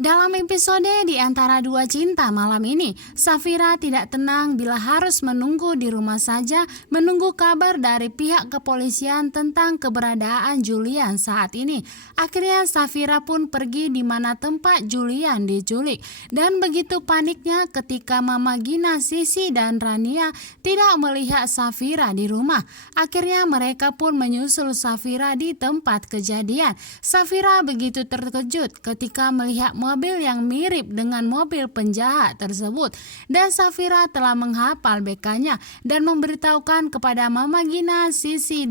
Dalam episode Di Antara Dua Cinta malam ini, Safira tidak tenang bila harus menunggu di rumah saja menunggu kabar dari pihak kepolisian tentang keberadaan Julian saat ini. Akhirnya Safira pun pergi di mana tempat Julian diculik. Dan begitu paniknya ketika Mama Gina, Sisi, dan Rania tidak melihat Safira di rumah. Akhirnya mereka pun menyusul Safira di tempat kejadian. Safira begitu terkejut ketika melihat mobil yang mirip dengan mobil penjahat tersebut, dan Safira telah menghafal BK-nya dan memberitahukan kepada Mama Gina, Sisi,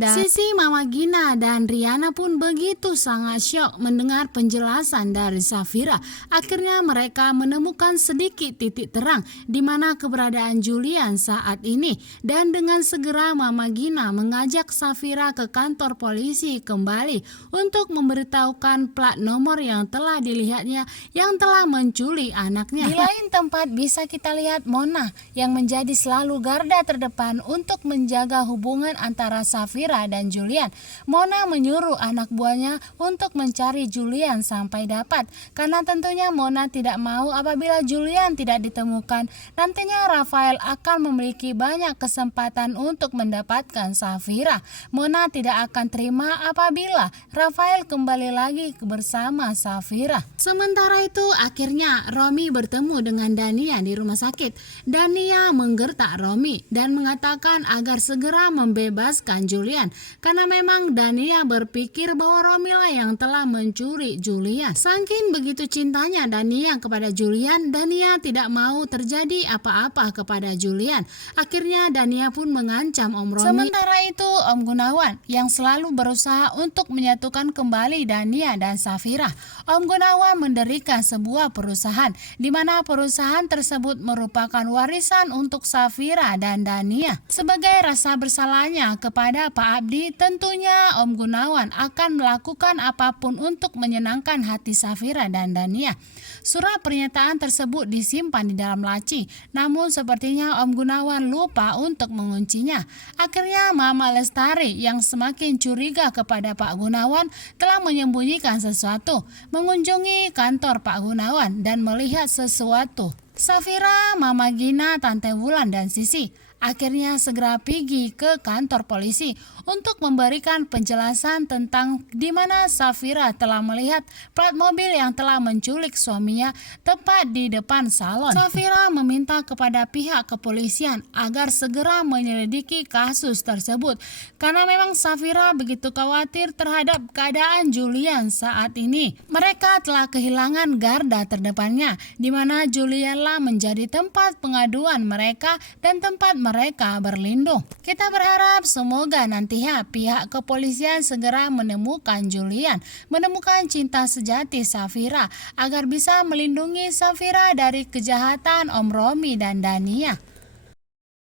Mama Gina dan Riana pun begitu sangat syok mendengar penjelasan dari Safira. Akhirnya mereka menemukan sedikit titik terang di mana keberadaan Julian saat ini, dan dengan segera Mama Gina mengajak Safira ke kantor polisi kembali untuk memberitahukan plat nomor yang telah dilihatnya yang telah menculik anaknya. Di lain tempat bisa kita lihat Mona yang menjadi selalu garda terdepan untuk menjaga hubungan antara Safira dan Julian. Mona menyuruh anak buahnya untuk mencari Julian sampai dapat, karena tentunya Mona tidak mau apabila Julian tidak ditemukan, nantinya Rafael akan memiliki banyak kesempatan untuk mendapatkan Safira. Mona tidak akan terima apabila Rafael kembali lagi bersama Safira. Sementara itu akhirnya Romi bertemu dengan Dania di rumah sakit. Dania menggertak Romi dan mengatakan agar segera membebaskan Julian, karena memang Dania berpikir bahwa Romi lah yang telah mencuri Julian. Saking begitu cintanya Dania kepada Julian, Dania tidak mau terjadi apa-apa kepada Julian. Akhirnya Dania pun mengancam Om Romi. Sementara itu Om Gunawan yang selalu berusaha untuk menyatukan kembali Dania dan Safira. Om Gunawan mendirikan sebuah perusahaan di mana perusahaan tersebut merupakan warisan untuk Safira dan Dania. Sebagai rasa bersalahnya kepada Pak Abdi, tentunya Om Gunawan akan melakukan apapun untuk menyenangkan hati Safira dan Dania. Surat pernyataan tersebut disimpan di dalam laci, namun sepertinya Om Gunawan lupa untuk menguncinya. Akhirnya Mama Lestari yang semakin curiga kepada Pak Gunawan telah menyembunyikan sesuatu, mengunjungi kantor Pak Gunawan dan melihat sesuatu. Safira, Mama Gina, Tante Wulan, dan Sisi akhirnya segera pergi ke kantor polisi untuk memberikan penjelasan tentang di mana Safira telah melihat plat mobil yang telah menculik suaminya tepat di depan salon. Safira meminta kepada pihak kepolisian agar segera menyelidiki kasus tersebut, karena memang Safira begitu khawatir terhadap keadaan Julian saat ini. Mereka telah kehilangan garda terdepannya, di mana Julianlah menjadi tempat pengaduan mereka dan tempat mereka berlindung. Kita berharap semoga nantinya pihak kepolisian segera menemukan Julian, menemukan cinta sejati Safira, agar bisa melindungi Safira dari kejahatan Om Romi dan Dania.